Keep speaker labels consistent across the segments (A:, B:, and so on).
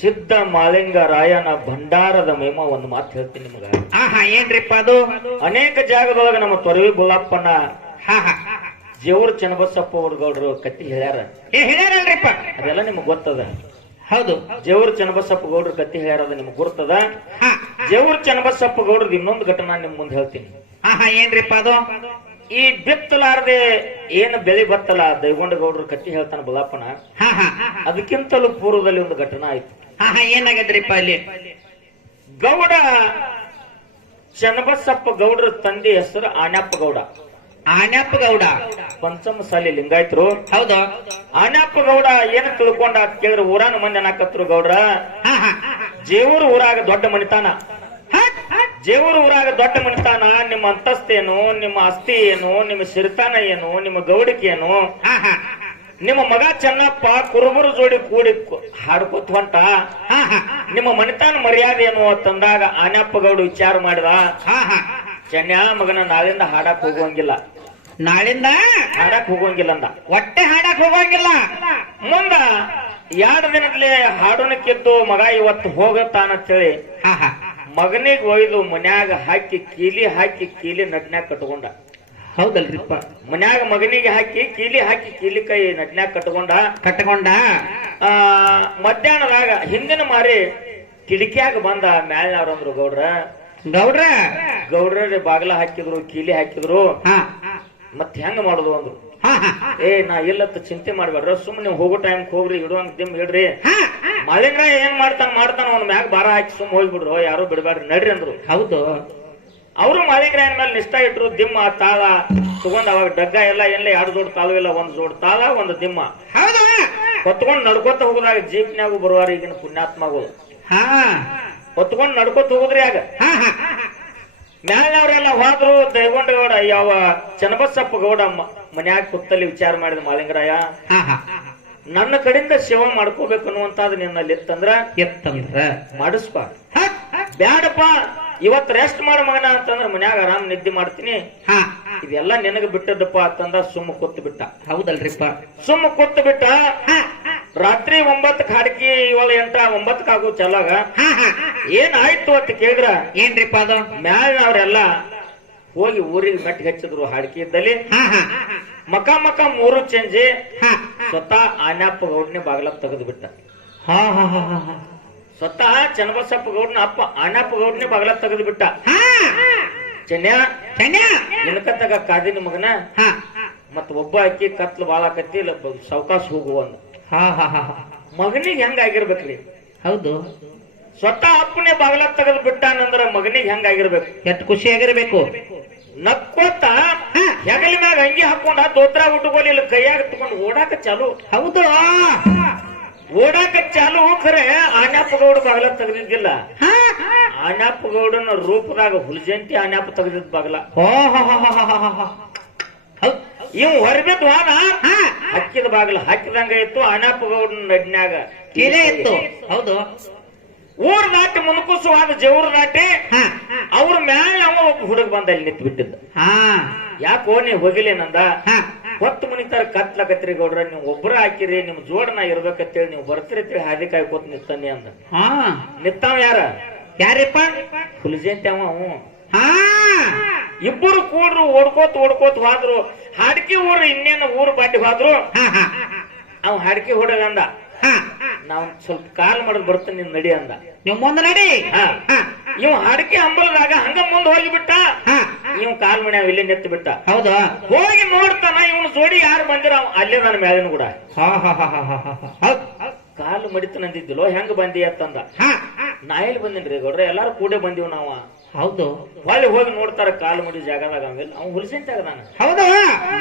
A: ಸಿದ್ಧ ಮಾಳಿಂಗ ರಾಯನ ಭಂಡಾರದ ಮಹಿಮ ಒಂದು ಮಾತು ಹೇಳ್ತೀನಿ ನಿಮಗ.
B: ಆಹಾ ಏನ್ರಿಪ್ಪ ಅದು?
A: ಅನೇಕ ಜಾಗದೊಳಗ ನಮ್ಮ ತೊರವಿ
B: ಹಾ
A: ಜೇವ್ರ ಚನ್ನಬಸಪ್ಪ ಅವ್ರ ಗೌಡ್ರು ಕತ್ತಿ ಹೇಳ್ಯಾರ.
B: ಹೇಳ್ಯಾರಲ್ರಿಪ್ಪ?
A: ಅದೆಲ್ಲ ನಿಮಗ್ ಗೊತ್ತದ?
B: ಹೌದು.
A: ಜೇವರ್ ಚನ್ನಬಸಪ್ಪ ಗೌಡ್ರು ಕತ್ತಿ ಹೇಳ್ಯಾರದ ನಿಮಗ್ ಗೊತ್ತದ? ಜೇವರ್ ಚನ್ನಬಸಪ್ಪ ಗೌಡ್ರದ್ ಇನ್ನೊಂದು ಘಟನಾ ನಿಮ್ ಮುಂದೆ ಹೇಳ್ತೀನಿ.
B: ಆಹಾ ಏನ್ರಿಪ್ಪ ಅದು?
A: ಈ ಬಿತ್ತಲಾರದೆ ಏನು ಬೆಳೆ ಬತ್ತಲ್ಲ ದೈಗೊಂಡ ಗೌಡ್ರು ಕತ್ತಿ ಹೇಳ್ತಾನ
B: ಹಾ.
A: ಅದಕ್ಕಿಂತಲೂ ಪೂರ್ವದಲ್ಲಿ ಒಂದು ಘಟನಾ ಆಯ್ತು.
B: ಆಹಾ ಏನಾಗದ್ರಿಪ್ಪ ಅಲ್ಲಿ?
A: ಗೌಡ ಚನ್ನಬಸಪ್ಪ ಗೌಡ್ರ ತಂದೆ ಹೆಸರು ಆನ್ಯಪ್ಪ ಗೌಡ.
B: ಆನ್ಯಪ್ಪ ಗೌಡ.
A: ಪಂಚಮ ಸಾಲಿ ಲಿಂಗಾಯತ್ರು.
B: ಹೌದು.
A: ಆನ್ಯಪ್ಪ ಗೌಡ ಏನ್ ತಿಳ್ಕೊಂಡ ಅಂತ ಕೇಳಿದ್ರೆ ಊರಾನ ಮಂದಿ ಅನ್ನಕತ್ರು ಗೌಡ್ರ?
B: ಹಾ ಹಾ.
A: ಜೇವೂರು ಊರಾಗ ದೊಡ್ಡ ಮನಿತಾನ
B: ಹಾ, ಹಾ.
A: ಜೇವೂರು ಊರಾಗ ದೊಡ್ಡ ಮನಿತಾನ ನಿಮ್ಮ ಅಂತಸ್ತೇನು ನಿಮ್ಮ ಆಸ್ತಿ ಏನು ನಿಮ್ಮ ಸಿರಿತಾನ ಏನು ನಿಮ್ಮ ಗೌಡಿಕೆ ಏನು?
B: ಹಾ, ಹಾ.
A: ನಿಮ್ಮ ಮಗ ಚೆನ್ನಪ್ಪ ಕುರುಬರು ಜೋಡಿ ಕೂಡಿ ಹಾಡ್ಕೊತ ಹೊಂಟ. ನಿಮ್ಮ ಮನಿತಾನ ಮರ್ಯಾದೆ ಏನು ಅಂತಂದಾಗ ಆನಪ್ಪಗೌಡ ವಿಚಾರ ಮಾಡಿದ. ಚೆನ್ನ ಮಗನ ನಾಳಿಂದ ಹಾಡಕ್ ಹೋಗುವಂಗಿಲ್ಲ.
B: ನಾಳಿಂದ?
A: ಹಾಡಕ್ ಹೋಗುವಂಗಿಲ್ಲ ಅಂದ.
B: ಹೊಟ್ಟೆ ಹಾಡಕ್ ಹೋಗುವಂಗಿಲ್ಲ.
A: ಮುಂದ ಎರಡು ದಿನದಲ್ಲಿ ಹಾಡೋನಕ್ಕಿದ್ದು ಮಗ ಇವತ್ತು ಹೋಗತ್ತಾನಂತೇಳಿ. ಮಗನಿಗೆ ಒಯ್ದು ಮನ್ಯಾಗ ಹಾಕಿ ಕೀಲಿ ಹಾಕಿ ಕೀಲಿ ನಗ್ನ ಕಟ್ಕೊಂಡ.
B: ಹೌದಲ್ರಿಪ್ಪ
A: ಮನ್ಯಾಗ ಮಗನಿಗೆ ಹಾಕಿ ಕೀಲಿ ಹಾಕಿ ಕೀಲಿ ಕೈ ನಟ್ನ್ಯಾಗ ಕಟ್ಕೊಂಡ.
B: ಕಟ್ಕೊಂಡ?
A: ಆ ಮಧ್ಯಾಹ್ನದಾಗ ಹಿಂದಿನ ಮಾರಿ ಕಿಟಕಿಯಾಗ ಬಂದ ಮ್ಯಾಲ್ನವ್ರಂದ್ರು ಗೌಡ್ರ.
B: ಗೌಡ್ರ?
A: ಗೌಡ್ರ ಬಾಗ್ಲ ಹಾಕಿದ್ರು ಕೀಲಿ ಹಾಕಿದ್ರು.
B: ಹಾ.
A: ಮತ್ ಹೆಂಗ ಮಾಡುದು ಅಂದ್ರು. ಏ ನಾ ಇಲ್ಲತ್ತ ಚಿಂತೆ ಮಾಡ್ಬೇಡ್ರ ಸುಮ್ಮನೆ ನೀವು ಹೋಗೋ ಟೈಮ್ ಹೋಗ್ರಿ ಇಡುವಂಗ ದಿಮ್ ಇಡ್ರಿ ಮಾಲಿಂಗ್ರ ಏನ್ ಮಾಡ್ತಾನ ಮಾಡ್ತಾನ ಅವ್ನ ಮ್ಯಾಗ ಬಾರ ಹಾಕಿ ಸುಮ್ ಹೋಗ್ಬಿಡ್ರು ಯಾರು ಬಿಡಬೇಡ್ರಿ ನಡ್ರಿ ಅಂದ್ರು.
B: ಹೌದು.
A: ಅವರು ಮಾಲಿಂಗ್ರಾಯನ್ ಮೇಲೆ ನಿಷ್ಠ ಇಟ್ಟರು ದಿಮ್ಮ ತಾಳ ತಗೊಂಡ್ ಅವಾಗ ಡಗ್ಗ ಎಲ್ಲ ಎಲ್ಲ ಎರಡು ಜೋಡ್ ತಾಳು ಇಲ್ಲ ಒಂದ್ ಜೋಡ್ ತಾಳ ಒಂದು ದಿಮ್ಮ
B: ಹೌದಾ.
A: ಹೊತ್ಕೊಂಡ್ ನಡ್ಕೊತ ಹೋಗುದಾಗ ಜೀಪ್ನ್ಯಾಗು ಬರುವಾರ ಈಗಿನ ಪುಣ್ಯಾತ್ಮಗಳು.
B: ಹಾ.
A: ಹೊತ್ಕೊಂಡ್ ನಡ್ಕೊತ ಹೋಗುದ್ರಿ ಆಗ.
B: ಹಾ, ಹಾ.
A: ಮ್ಯಾಲಿನವ್ರೆಲ್ಲ ಹೋದ್ರು ದೈಗೊಂಡ ಗೌಡ ಯಾವ ಚನ್ನಬಸಪ್ಪ ಗೌಡ ಮನ್ಯಾಗ ಕುತ್ತಲ್ಲಿ ವಿಚಾರ ಮಾಡಿದ ಮಾಲಿಂಗರಾಯ
B: ಹಾ, ಹಾ.
A: ನನ್ನ ಕಡೆಯಿಂದ ಸೇವೆ ಮಾಡ್ಕೋಬೇಕು ಅನ್ನುವಂತಾದ್ ನಿನ್ನಲ್ಲಿ
B: ಎತ್ತಂದ್ರ.
A: ಎತ್ತಂದ್ರ
B: ಹಾ.
A: ಬ್ಯಾಡಪ್ಪ. ಇವತ್ ರೆಸ್ಟ್ ಮಾಡ ಮಗನ ಅಂತಂದ್ರ ಮನ್ಯಾಗ ಆರಾಮ್ ನಿದ್ದೆ ಮಾಡ್ತೀನಿ.
B: ಹಾ.
A: ಇದೆಲ್ಲ ನಿನಗ ಬಿಟ್ಟದಪ್ಪ ಅಂತಂದ ಸುಮ್ಮ ಕೊತ್ತು ಬಿಟ್ಟ.
B: ಹೌದಲ್ರಿಪ್ಪ.
A: ಸುಮ್ಮ ಕೊತ್ತು ಬಿಟ್ಟ? ರಾತ್ರಿ ಒಂಬತ್ತಕ್ ಹಾಡ್ಕಿ ಏಳು ಎಂಟ ಒಂಬತ್ತಕ್ ಆಗು ಚಲಾಗ
B: ಹಾ, ಹಾ.
A: ಏನ್ ಆಯ್ತು ಅಂತ ಕೇಳಿದ್ರ?
B: ಏನ್ರಿಪ್ಪ ಅದು?
A: ಮ್ಯಾಲಿನವ್ರೆಲ್ಲ ಹೋಗಿ ಊರಿಗೆ ಮೆಟ್ಟಿ ಹಚ್ಚಿದ್ರು ಹಾಡ್ಕಿ ಇದ್ದಲ್ಲಿ. ಮಕ ಮಕ ಮೂರು ಚೆಂಜಿ. ಸ್ವತಃ ಆನ್ಯಪ್ಪ ಗೌಡ್ನೆ ಬಾಗಲ ತೆಗೆದು ಬಿಟ್ಟ.
B: ಹಾ, ಹಾ, ಹಾ, ಹಾ.
A: ಸ್ವತಃ ಚನ್ನಬಸಪ್ಪ ಗೌಡ್ನ ಅಪ್ಪ ಅಣ್ಣಪ್ಪ ಗೌಡ್ನೆ ಬಗಲ ತೆಗೆದು ಬಿಟ್ಟ
B: ಹಾ.
A: ಚೆನ್ಯ?
B: ಚನ್ಯ.
A: ನಿನಕತ್ತಾಗ ಕಾದಿನ ಮಗನ?
B: ಹಾ.
A: ಮತ್ ಒಬ್ಬ ಅಕ್ಕಿ ಕತ್ಲು ಬಾಳ ಕತ್ತಿ ಸಾವಕಾಶ ಹೋಗುವ
B: ಹಾ, ಹಾ, ಹಾ, ಹಾ.
A: ಮಗನಿಗೆ ಹೆಂಗ ಆಗಿರ್ಬೇಕ್ರಿ?
B: ಹೌದು.
A: ಸ್ವತಃ ಅಪ್ಪನೇ ಬಾಗಲ ತೆಗೆದು ಬಿಟ್ಟಾನಂದ್ರ ಮಗನಿಗೆ ಹೆಂಗಾಗಿರ್ಬೇಕು ಆಗಿರ್ಬೇಕು?
B: ಖುಷಿ ಆಗಿರ್ಬೇಕು.
A: ನಕ್ಕೋತ ಹೆಗಲ ಮ್ಯಾಗ ಅಂಗಿ ಹಾಕೊಂಡ ದೋತ್ರ ಉಟ್ಕೊಳ್ಳಿ ಇಲ್ಲಿ ಕೈಯಾಗ ತಗೊಂಡು ಓಡಾಕ ಚಾಲು.
B: ಹೌದು.
A: ಓಡಾಕ ಚಾಲು ಖರೆ ಆನ್ಯಾಪಗೌಡ ಬಾಗಲ ತೆಗೆದಿದ್ದಿಲ್ಲ
B: ಹಾ.
A: ಆನ್ಯಪ್ಪ ಗೌಡನ ರೂಪದಾಗ ಹುಲ್ಜಂತಿ ಆನ್ಯಾಪ ತೆಗೆದಿದ್ ಬಾಗಲ. ಇವ್ ಹೊರಬಿದ್ ಆನ
B: ಹಾ.
A: ಹಕ್ಕಿದ ಬಾಗಲ ಹಾಕಿದಂಗ ಇತ್ತು ಆನ್ಯಾಪಗೌಡನ ನಡ್ನ್ಯಾಗ
B: ಕೀಲೆ ಇತ್ತು ಹೌದು
A: ಊರ್ ದಾಟಿ ಮುನ್ಕುಸುವಾದ ಜವ್ರ ದಾಟಿ
B: ಹಾ.
A: ಅವ್ರ ಮ್ಯಾಲ ಅವ ಒಬ್ಬ ಹುಡುಗ ಬಂದ ಇಲ್ಲಿ ನಿಂತು ಬಿಟ್ಟಿದ್ದ
B: ಹಾ.
A: ಯಾಕೋ ನೀ ಹೋಗಿಲೇನಂದ
B: ಹಾ.
A: ಹೊತ್ತು ಮುನಿತಾರ ಕತ್ಲಕತ್ರಿ ಗೌಡ್ರ ನೀವು ಒಬ್ಬರ ಹಾಕಿರಿ ನಿಮ್ ಜೋಡನ ಇರ್ಬೇಕಂತೇಳಿ ನೀವು ಬರ್ತೀರಿ ಅಂತೇಳಿ ಹಾದಿ ಕಾಯ್ಕೋತ ನಿತ್ತನಿ ಅಂದ.
B: ಹಾ.
A: ನಿತ್ತಾವ ಯಾರ?
B: ಯಾರಿಪ್ಪ?
A: ಹುಲಿಜಂತಿ ಅವ ಅವ
B: ಹಾ.
A: ಇಬ್ಬರು ಕೂಡ್ರು ಓಡ್ಕೋತ ಓಡ್ಕೋತ ಹೋದ್ರು. ಹಾಡ್ಕಿ ಊರು ಇನ್ನೇನು ಊರು ಬಾಡಿ ಹೋದ್ರು. ಅವ್ ಹಾಡ್ಕಿ
B: ಹಾ.
A: ನಾವ್ ಸ್ವಲ್ಪ ಕಾಲ್ ಮಾಡಿದ್ ಬರ್ತಾನೆ ನೀನ್ ನಡಿ ಅಂದ.
B: ನೀವು ಮುಂದೆ ನಡಿ.
A: ಇವ್ ಹಾಡ್ಕಿ ಅಂಬಲದಾಗ ಹಂಗ ಮುಂದ್
B: ಹೋಗಿಬಿಟ್ಟ.
A: ಇವ್ ಕಾಲ್ ಮನೆ ಇಲ್ಲಿ ನೆತ್ತು ಬಿಟ್ಟ.
B: ಹೌದಾ?
A: ಹೋಗಿ ನೋಡ್ತಾನ ಇವನ ಜೋಡಿ ಯಾರು ಬಂದಿರ ಅವ ಅಲ್ಲೇ ನನ್ನ ಮ್ಯಾಲಿನ ಕೂಡ.
B: ಹಾ, ಹಾ, ಹಾ, ಹಾ, ಹಾ.
A: ಕಾಲು ಮಡಿತನಂದಿದ್ದಿಲ್ಲೋ ಹೆಂಗ್ ಬಂದಿ ಅಂತಂದ.
B: ಹಾ.
A: ನಾ ಎಲ್ಲಿ ಬಂದಿನ್ರಿ ಗೌಡ್ರ? ಎಲ್ಲಾರು ಕೂಡೆ ಬಂದಿವ್ ನಾವ.
B: ಹೌದು.
A: ಅಲ್ಲಿ ಹೋಗಿ ನೋಡ್ತಾರ ಕಾಲು ಮಡಿ ಜಾಗದಾಗ ಆಮೇಲೆ ಅವ್ನು ಹುಲ್ಸಿಂತಾಗ ತೆಗ್ದಾನ
B: ಹೌದು?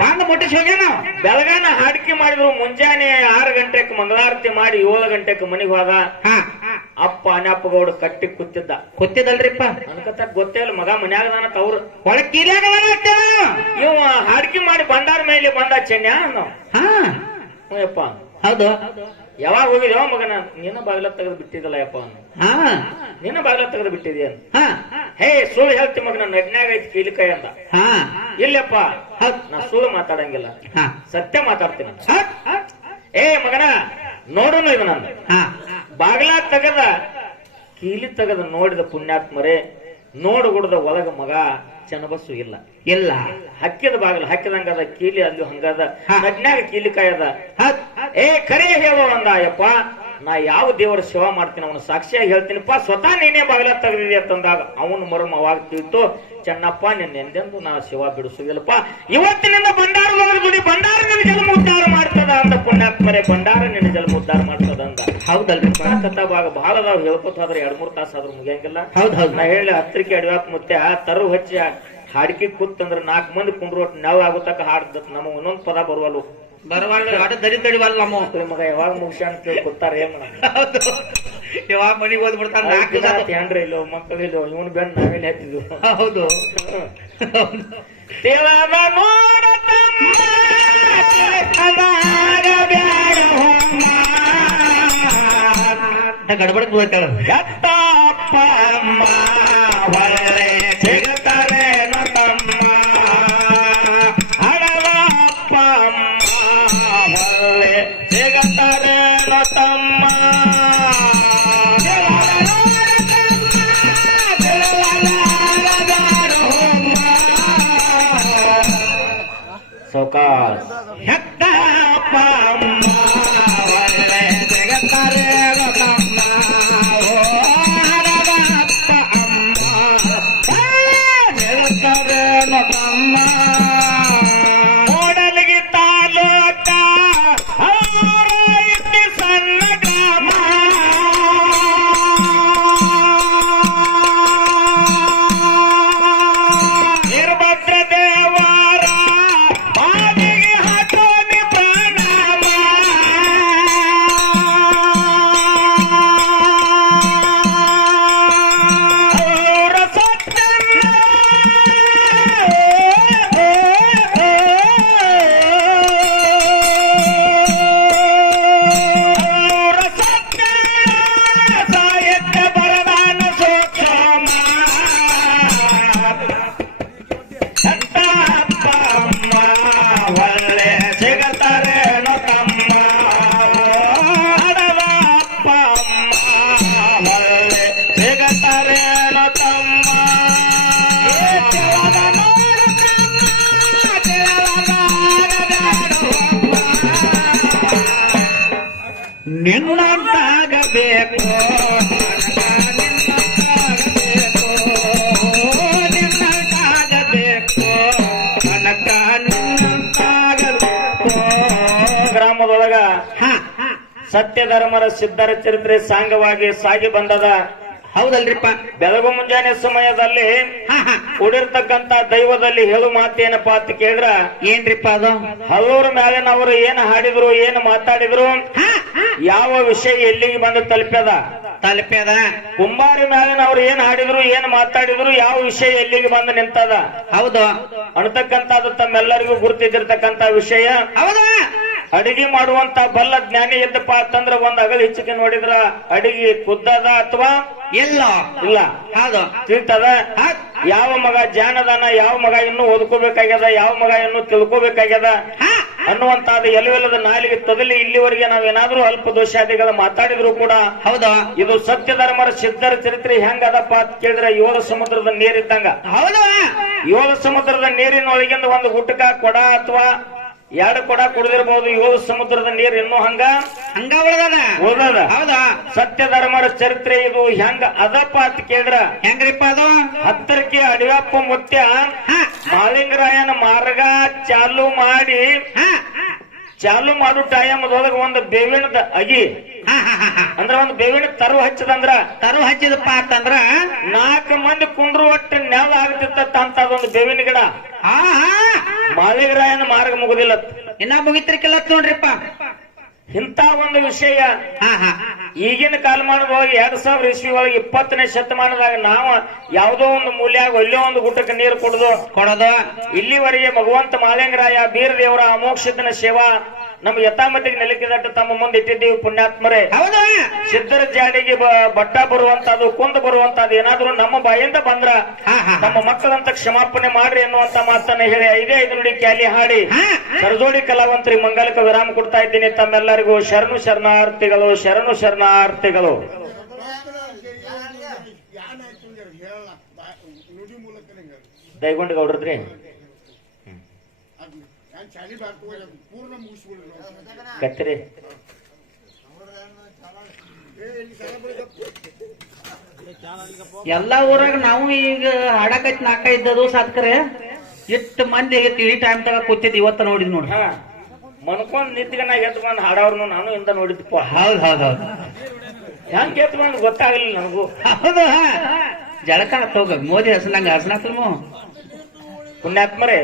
B: ಬಂದ ಮುಟ್ಟಿಸಿ ಹೋಗ್ಯಾನ?
A: ಬೆಳಗಾನ ಹಾಡಿಕೆ ಮಾಡಿದ್ರು ಮುಂಜಾನೆ ಆರು ಗಂಟೆಕ್ ಮಂಗಳಾರತಿ ಮಾಡಿ ಏಳು ಗಂಟೆಕ್ ಮನಿಗ್ ಹೋದ. ಅಪ್ಪ ಅನಪ್ಪ ಗೌಡ ಕಟ್ಟಿ ಕುತ್ತಿದ್ದ
B: ಕುತ್ತಿದ್ದಲ್ರಿಪ್ಪ
A: ಅನ್ಕತ ಗೊತ್ತೇ ಇಲ್ಲ ಮಗ ಮನ್ಯಾಗದಾನ ತವ್ರು
B: ಕೀಲ್ಯಾಗ
A: ಇವ ಹಾಡಿಕೆ ಮಾಡಿ ಬಂದಾರ ಮೇಲೆ ಬಂದ
B: ಚೆನ್ನ
A: ಯಪ್ಪ.
B: ಹೌದು.
A: ಯಾವಾಗ ಹೋಗಿದ್ಯೋ ಮಗನ ನಿನ್ನ ಬಾಗಿಲ ತೆಗೆದು ಬಿಟ್ಟಿದ್ದಲ್ಲ ಯಪ್ಪ ಅವ್ನು.
B: ಹಾ.
A: ನೀನು ಬಾಗಿಲ ತೆಗೆದು ಬಿಟ್ಟಿದ್ಯ
B: ಹಾ.
A: ಹೇ ಸುಳ್ಳು ಹೇಳ್ತಿ ಮಗನ ನಡ್ನ್ಯಾಗ ಐತಿ ಕೀಲಿಕಾಯಿ ಅಂದ.
B: ಹಾ.
A: ಇಲ್ಲಪ್ಪ.
B: ಹೌದ್.
A: ನಾ ಸುಳ್ಳು ಮಾತಾಡಂಗಿಲ್ಲ.
B: ಹಾ.
A: ಸತ್ಯ ಮಾತಾಡ್ತೀನಿ ಏ ಮಗನ ನೋಡೋಣ ಇದು ನಾನು.
B: ಹಾ.
A: ಬಾಗ್ಲ ತಗದ ಕೀಲಿ ತಗದ ನೋಡಿದ ಪುಣ್ಯಾತ್ಮರೇ ನೋಡು ಗುಡ್ದ ಒಳಗ ಮಗ ಚೆನ್ನಬಸ್ಸು ಇಲ್ಲ.
B: ಇಲ್ಲ.
A: ಹಕ್ಕಿದ ಬಾಗಿಲು ಹಕ್ಕಿದಂಗದ ಕೀಲಿ ಅಲ್ಲಿ ಹಂಗದ. ಕೀಲಿ ಕಾಯದ. ಏ ಕರೆ ಹೇಳೋ ಅಂದ ಅಯ್ಯಪ್ಪ ನಾ ಯಾವ ದೇವರ ಸೇವಾ ಮಾಡ್ತೀನಿ ಅವನು ಸಾಕ್ಷಿಯಾಗಿ ಹೇಳ್ತೀನಿಪ್ಪ ಸ್ವತಃ ನೀನೇ ಬಾಗಿಲ ತೆಗೆದಿದೆ ಅಂತಂದಾಗ ಅವನು ಮರ್ಮ ಅವಾಗ ತಿಳಿತು ಚೆನ್ನಪ್ಪ ನಿನ್ನ ಎಂದೆಂದು ನಾ ಸೇವಾ ಬಿಡಿಸುವುದಿಲ್ಲಪ್ಪ. ಇವತ್ತಿನಿಂದ ಭಂಡಾರ ದುಡಿ ಭಂಡಾರ ನಿನ್ನ ಜನ್ಮ ಉದ್ಧಾರ ಮಾಡ್ತದ ಅಂತ ಪುಣ್ಯಾತ್ಮರೇ ಭಂಡಾರ ನಿನ್ನ ಜನ್ಮ ಉದ್ಧಾರ ಮಾಡ್ತದ ಅಂದ.
B: ಹೌದಲ್ರಿ.
A: ಕಥಾ ಭಾಗ ಬಹಳ ಅದಾವ ಹೇಳ್ಕೊತ ಹೋದ್ರೆ ಎರಡ್ ಮೂರ್ ತಾಸ ಆದ್ರೂ ಮುಗಿಯಂಗಿಲ್ಲ.
B: ಹೌದು ಹೌದು
A: ನಾ ಹೇಳಿ ಹತ್ತಿರಕ್ಕೆ ಅಡಿವಾಕ್ ಮುತ್ತೆ ತರು ಹಚ್ಚಿ ಹಾಡಿಕೆ ಕೂತಂದ್ರೆ ನಾಲ್ಕು ಮಂದಿ ಕುಂಡ್ರೋಟ್ ನಾವು ಆಗುತ್ತಕ ಹಾಡ್ದ ನಮ್ಮ ಒಂದೊಂದು ಪದ ಬರುವಲ್ಲು
B: ಆಟ ದರಿ ನಮ್ಮ
A: ಮಗ ಯಾವಾಗ ಅಂತ ಏನ್
B: ಯಾವಾಗ ಮನೆಗೆ ಓದ್ಬಿಡ್ತಾರ
A: ಐದ್
B: ನಾಲ್ಕು
A: ದಿನ ಆತ್ ಇಲ್ಲೋ ಮಕ್ಕಳು ಇಲ್ಲೋ ಇವನ್ ಬೆನ್ ನಾವೇನ್ ಹತ್ತಿದ್ವು
B: ಹೌದು.
A: ದೇವರ ನೋಡತಮ್ಮ ಅದಾಗ ಬ್ಯಾಡ ಹೋಮ್ಮ.
B: ಗಡಬಡಕ್ ಹೋಗ್ತಾಳ.
A: ಎತ್ತಪ್ಪ ಅಮ್ಮ ಒಳ್ಳೆ ಸಿಗುತ್ತಾರೆ So, guys, ನಿನ್ನಂತಾಗಬೇಕು. ಗ್ರಾಮದೊಳಗ ಸತ್ಯ ಧರ್ಮರ ಸಿದ್ಧರ ಚರಿತ್ರೆ ಸಾಂಗವಾಗಿ ಸಾಗಿ ಬಂದದ
B: ಹೌದಲ್ರಿಪ್ಪ?
A: ಬೆಳಗು ಮುಂಜಾನೆ ಸಮಯದಲ್ಲಿ ಕೂಡಿರ್ತಕ್ಕಂತ ದೈವದಲ್ಲಿ ಹೇಳು ಮಾತೇನಪ್ಪಾ ಅಂತ ಕೇಳಿದ್ರ?
B: ಏನ್ರಿಪ್ಪ ಅದು?
A: ಹಲ್ಲೂರು ಮ್ಯಾಲಿನವರು ಏನ್ ಹಾಡಿದ್ರು ಏನ್ ಮಾತಾಡಿದ್ರು? ಯಾವ ವಿಷಯ ಎಲ್ಲಿಗೆ ಬಂದು ತಲುಪ್ಯದ?
B: ತಲುಪ್ಯದ?
A: ಕುಂಬಾರಿ ಮ್ಯಾಲಿನವ್ರು ಏನ್ ಹಾಡಿದ್ರು ಏನ್ ಮಾತಾಡಿದ್ರು ಯಾವ ವಿಷಯ ಎಲ್ಲಿಗೆ ಬಂದು ನಿಂತದ?
B: ಹೌದು.
A: ಅನ್ನತಕ್ಕಂಥದ್ದು ತಮ್ಮೆಲ್ಲರಿಗೂ ಗುರುತಿದ್ದಿರ್ತಕ್ಕಂತ ವಿಷಯ.
B: ಹೌದಾ.
A: ಅಡಿಗೆ ಮಾಡುವಂತ ಬಲ್ಲ ಜ್ಞಾನಿ ಎದ್ದಪ್ಪ ಅಂತಂದ್ರ ಒಂದ್ ಅಗಲ ಹೆಚ್ಚಿಗೆ ನೋಡಿದ್ರ ಅಡಿಗೆ ಕುದ್ದದ ಅಥವಾ
B: ಇಲ್ಲ.
A: ಇಲ್ಲ?
B: ಹೌದು.
A: ತಿಳಿತದ? ಯಾವ ಮಗ ಜಾಣದಾನ ಯಾವ ಮಗ ಇನ್ನು ಓದ್ಕೋಬೇಕಾಗ್ಯದ ಯಾವ ಮಗ ಇನ್ನೂ ತಿಳ್ಕೋಬೇಕಾಗ್ಯದ?
B: ಅನ್ನುವಂತ
A: ಅನ್ನುವಂತಾದ ಎಲ್ಲವೆಲ್ಲದ ನಾಲಿಗೆ ತದಲಿ ಇಲ್ಲಿವರೆಗೆ ನಾವೇನಾದ್ರೂ ಅಲ್ಪ ದೋಷಾದಿಗಳ ಮಾತಾಡಿದ್ರು ಕೂಡ
B: ಹೌದಾ.
A: ಇದು ಸತ್ಯ ಧರ್ಮರ ಸಿದ್ಧರ ಚರಿತ್ರೆ ಹೆಂಗದಪ್ಪ ಅಂತ ಕೇಳಿದ್ರೆ ಯೋಗ ಸಮುದ್ರದ ನೀರಿದ್ದಂಗ.
B: ಹೌದು.
A: ಯೋಗ ಸಮುದ್ರದ ನೀರಿನೊಳಗಿಂದ ಒಂದು ಗುಟಕ ಕೊಡ ಅಥವಾ ಎರಡು ಕೊಡ ಕುಡಿದಿರಬಹುದು ಯೋಗ ಸಮುದ್ರದ ನೀರು ಇನ್ನೂ ಹಂಗ?
B: ಹಂಗ ಉಳ್ದದ?
A: ಉಳ್ದದ.
B: ಹೌದಾ?
A: ಸತ್ಯ ಧರ್ಮರ ಚರಿತ್ರೆ ಇದು ಹೆಂಗ ಅದಪ್ಪ ಅಂತ ಕೇಳ್ರ
B: ಹೆಂಗ್ರಿಪ್ಪ ಅದು?
A: ಹತ್ತರಕ್ಕೆ ಅಡಿಯಪ್ಪ ಮುತ್ಯ ಮಾಲಿಂಗರಾಯನ ಮಾರ್ಗ ಚಾಲು ಮಾಡಿ
B: ಹಾ.
A: ಮಾಡು ಟೈಮ್ ಟೈಮದೊಳಗ ಒಂದು ಬೇವಿಣದ ಅಗಿ. ಅಂದ್ರ ಒಂದು ಬೇವಿನ ತರು ಹಚ್ಚದಂದ್ರ?
B: ತರು ಹಚ್ಚಿದಪ್ಪ ಅಂತಂದ್ರ?
A: ನಾಲ್ಕು ಮಂದಿ ಕುಂಡ್ರು ಒಟ್ಟು ನೆಲ ಆಗ್ತಿತ್ತ ಅಂತದೊಂದು ಬೇವಿನ ಗಿಡ.
B: ಹಾ ಹಾ
A: ಮಾಲಿಂಗರಾಯನ ಮಾರ್ಗ ಮುಗುದಿಲ್ಲ
B: ಇನ್ನ ಮುಗಿತ್ರಿಕೆಲ್ಲ ನೋಡ್ರಿಪ್ಪ.
A: ಇಂಥ ಒಂದು ವಿಷಯ ಈಗಿನ ಕಾಲಮಾನದೊಳಗೆ ಎರಡ್ ಸಾವಿರ ಇಸ್ವಿ ಒಳಗೆ ಇಪ್ಪತ್ತನೇ ಶತಮಾನದಾಗ ನಾವು ಯಾವುದೋ ಒಂದು ಮೂಲ್ಯಾಗ ಒಲ್ಲೋ ಒಂದು ಗುಟ್ಟಕ್ಕೆ ನೀರು ಕೊಡದು.
B: ಕೊಡೋದು.
A: ಇಲ್ಲಿವರೆಗೆ ಭಗವಂತ ಮಾಲಿಂಗರಾಯ ಬೀರ ದೇವರ ಅಮೋಕ್ಷದನ ಸೇವಾ ನಮ್ಮ ಯಥಾಮತಿಗೆ ನೆಲಕಿದಟ್ಟು ತಮ್ಮ ಮುಂದೆ ಇಟ್ಟಿದ್ದೀವಿ ಪುಣ್ಯಾತ್ಮರೇ.
B: ಹೌದು.
A: ಸಿದ್ಧರ ಜಾಡಿಗೆ ಬಟ್ಟ ಬರುವಂತದ್ದು ಕುಂದ ಬರುವಂತದ್ದು ಏನಾದ್ರೂ ನಮ್ಮ ಬಾಯಿಂದ ಬಂದ್ರ ನಮ್ಮ ಮಕ್ಕಳಂತ ಕ್ಷಮಾಪಣೆ ಮಾಡ್ರಿ ಎನ್ನುವಂತ ಮಾತನ್ನ ಹೇಳಿ ಐದೇ ಐದು ನುಡಿ ಕ್ಯಾಲಿ ಹಾಡಿ. ಸರಜೋಡಿ ಕಲಾವಂತರಿ ಮಂಗಲಕ್ಕೆ ವಿರಾಮ ಕೊಡ್ತಾ ಇದ್ದೀನಿ ತಮ್ಮೆಲ್ಲರಿಗೂ ಶರಣು ಶರಣಾರ್ಥಿಗಳು ಶರಣು
C: ಶರಣಾರ್ಥಿಗಳು.
A: ದೈಗೊಂಡ ಗೌಡ್ರದ್ರಿ
C: ಬರೀ
B: ಎಲ್ಲಾ ಊರಾಗ ನಾವು ಈಗ ಹಾಡಕೈತಿ ನಾಲ್ಕೈದು ಸಾತ್ಕರೆ ಎಷ್ಟು ಮಂದಿ ಆಗೈತಿ ಈ ಟೈಮ್ ತಗ ಕೂತಿದ್ ಇವತ್ತ ನೋಡಿದ್
A: ನೋಡ್ರಿ. ಮನ್ಕೊಂಡ್ ನಿಂತ್ಗನ ಎತ್ಕೊಂಡು ಹಾಡೋರ್ನು ನಾನು ಇಂದ ನೋಡಿದ್ಪ
B: ಹೌದ್ ಹೌದ್ ಹೌದ್.
A: ಹೆಂಗ್ ಎತ್ಕೊಂಡು ಗೊತ್ತಾಗ್ಲಿಲ್ಲ ನನಗೂ.
B: ಹೌದು ಜಳಕ ಹೋಗ ಮೋದಿ ಹಸನಂಗ ಹಸನ
A: ಪುಣ್ಯಾತ್ಮರೇ.